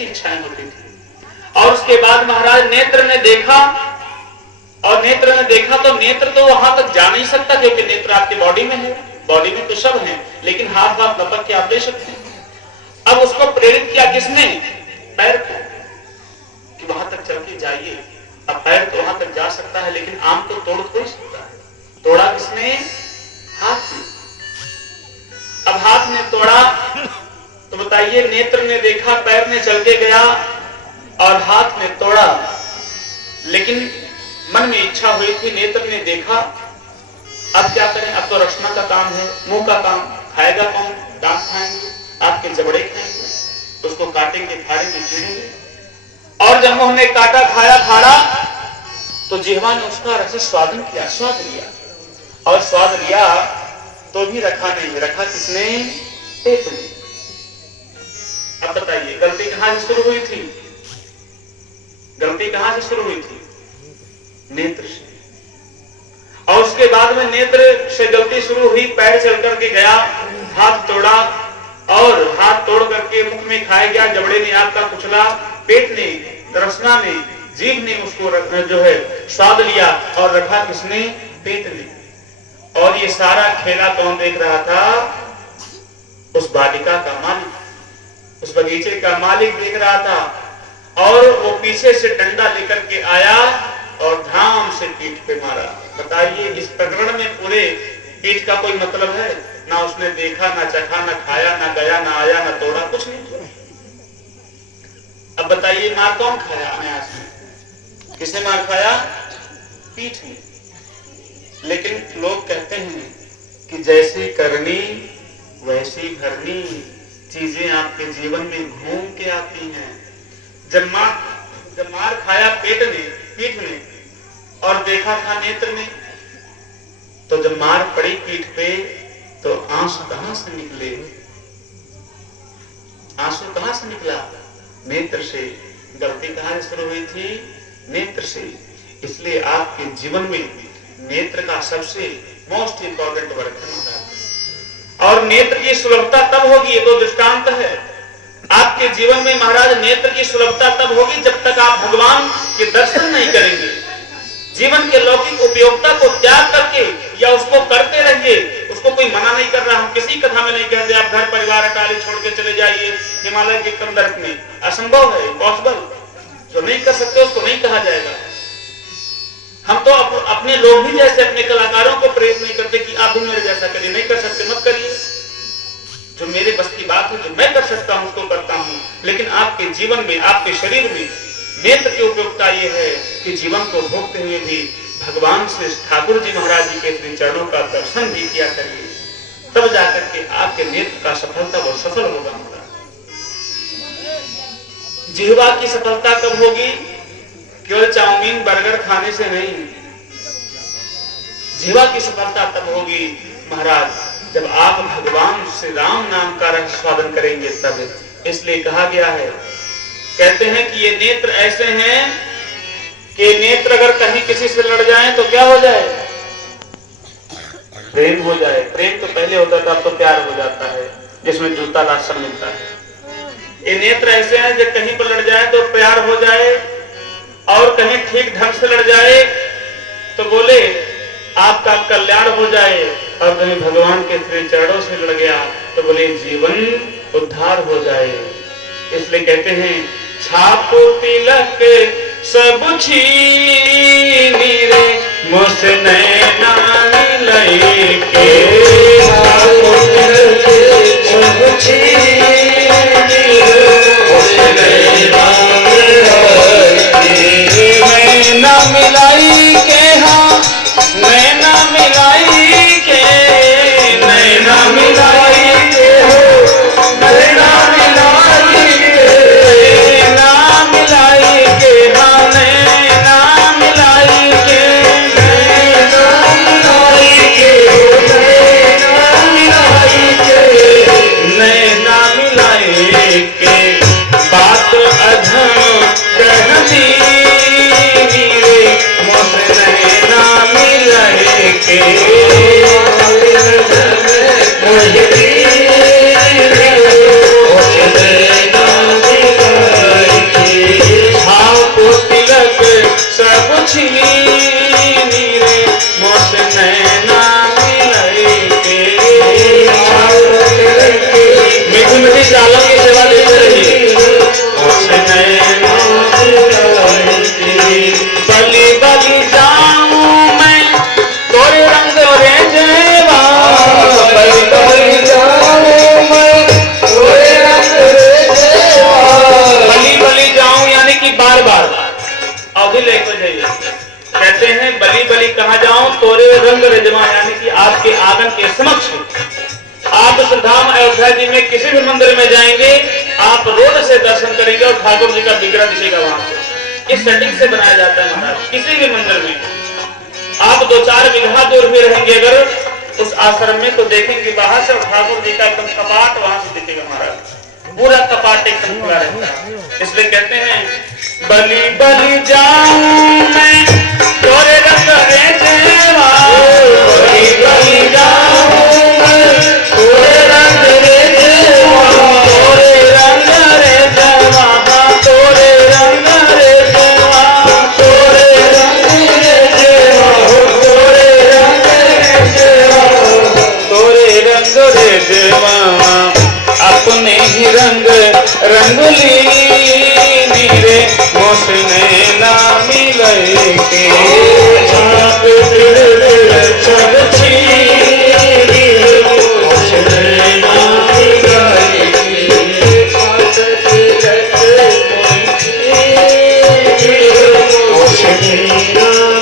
ऐसी इच्छाएं होती थी। और उसके बाद महाराज नेत्र ने देखा, और नेत्र ने देखा तो नेत्र तो वहां तक जा नहीं सकता क्योंकि नेत्र आपके बॉडी में है, बॉडी में तो सब है, लेकिन हाथ हाथ लपक के आप दे सकते हैं। अब उसको प्रेरित किया किसने? पैर को, कि वहां तक चल के जाइए। अब पैर तो वहां तक जा सकता है लेकिन आम को तोड़ थोड़ी सकता है। तोड़ा किसने? हाथ ने। अब हाथ ने तोड़ा तो बताइए, नेत्र ने देखा, पैर ने चल के गया और हाथ ने तोड़ा, लेकिन मन में इच्छा हुई थी, नेत्र ने देखा। अब क्या करें? अब तो रचना का काम है, मुंह का काम। खाएगा कौन? दांत खाएंगे, आपके जबड़े खाएंगे, उसको काटेंगे, फाड़ेंगे, चीरेंगे। और जब मुंह ने काटा, खाया, फाड़ा तो जिह्वा ने उसका रस स्वादन किया, स्वाद लिया। और स्वाद लिया तो भी रखा नहीं, रखा किसने? पेट में। अब बताइए गलती कहां से शुरू हुई थी? गलती कहां से शुरू हुई थी? नेत्र से। और उसके बाद में नेत्र से गलती शुरू हुई, पैर चल करके गया, हाथ तोड़ा, और हाथ तोड़ करके मुख में खाया गया, जबड़े ने आपका कुचला, पेट ने, रसना ने, जीभ ने उसको जो है स्वाद लिया, और रखा किसने? पेट ने। और ये सारा खेला कौन देख रहा था? उस बालिका का मालिक, उस बगीचे का मालिक देख रहा था। और वो पीछे से डंडा लेकर के आया और धाम से पीठ पे मारा। बताइए इस प्रकरण में पूरे पीठ का कोई मतलब है? ना उसने देखा, ना चखा, ना खाया, ना गया, ना आया, ना तोड़ा, कुछ नहीं। अब बताइए मार कौन खाया? अनायास में किसने मार खाया? पीठ ने। लेकिन लोग कहते हैं कि जैसी करनी वैसी भरनी, चीजें आपके जीवन में घूम के आती हैं। जब मार खाया पेट ने, पीठ ने, और देखा था नेत्र ने, तो जब मार पड़ी पीठ पे तो आंसू कहां से निकले? आंसू कहां से निकला? नेत्र से। गलती कहां से शुरू हुई थी? नेत्र से। इसलिए आपके जीवन में नेत्र का सबसे मोस्ट इंपॉर्टेंट वर्क है। और नेत्र की सुलभता तब होगी, ये तो दृष्टांत है। आपके जीवन में महाराज नेत्र की सुलभता तब होगी जब तक आप भगवान के दर्शन नहीं करेंगे। जीवन के लौकिक उपयोगिता को त्याग करके या उसको करते रहिए, उसको कोई मना नहीं कर रहा। हम किसी कथा में नहीं कहते आप घर परिवार अटाली छोड़ के चले जाइए हिमालय के कंदर्प में, असंभव है, इम्पॉसिबल। जो नहीं कर सकते उसको नहीं कहा जाएगा। हम तो अपने लोग भी जैसे अपने कलाकारों को प्रेरित नहीं करते कि आप भी मेरे जैसा करिए। नहीं कर सकते, मत करिए। जो मेरे बस की बात है, जो मैं कर सकता हूं उसको करता हूं। लेकिन आपके जीवन में, आपके शरीर में नेत्र की उपयोगिता ये है कि जीवन को भोगते हुए भी भगवान श्री ठाकुर जी महाराज जी के श्री चरणों का दर्शन भी किया करिए। तब जाकर के आपके नेत्र का सफलता वो सफल होगा। जिह्वा की सफलता कब होगी? केवल चाउमीन बर्गर खाने से नहीं। जिह्वा की सफलता तब होगी महाराज जब आप भगवान श्री राम नाम का रस स्वादन करेंगे तब। इसलिए कहा गया है, कहते हैं कि ये नेत्र ऐसे हैं कि नेत्र अगर कहीं किसी से लड़ जाए तो क्या हो जाए? प्रेम हो जाए। प्रेम तो पहले होता था, अब तो प्यार हो जाता है, जिसमें जूता राशन मिलता है। ये नेत्र ऐसे हैं जब कहीं पर लड़ जाए तो प्यार हो जाए, और कहीं ठीक ढंग से लड़ जाए तो बोले आपका कल्याण हो जाए, और कहीं भगवान के श्री चरणों से लड़ गया तो बोले जीवन उद्धार हो जाए। इसलिए कहते हैं छाप तिलक सब छीनी रे मुझ नैना मिलई के, सब छीनी मुझ नैना नैना मिलाई के, हाँ नैना मिलाई के, नैना मिलाई के हो, नैना मिलाई के, नैना मिलाई के, हाँ नैना मिलाई के, नैना मिलाई के हो, नैना मिलाई के, नैना मिलाई भी लेकर जाइए। कहते हैं बली बली कहाँ जाऊं तोरे रंग रजमा, यानी कि आपके आंगन के समक्ष आप इस धाम अयोध्या जी में किसी भी मंदिर में जाएंगे, आप रोड से दर्शन करेंगे और ठाकुर जी का विग्रह दिखेगा। वहां से इस सेटिंग से बनाया जाता है महाराज। किसी भी मंदिर में आप 2-4 बीघा दूर भी रहेंगे अगर उस आश्रम में, तो देखेंगे बाहर से ठाकुर जी का एकदम कपाट वहां से दिखेगा महाराज, पूरा कपाट एकदम खुला रहता है। इसलिए कहते हैं बलि बलि जाऊं मैं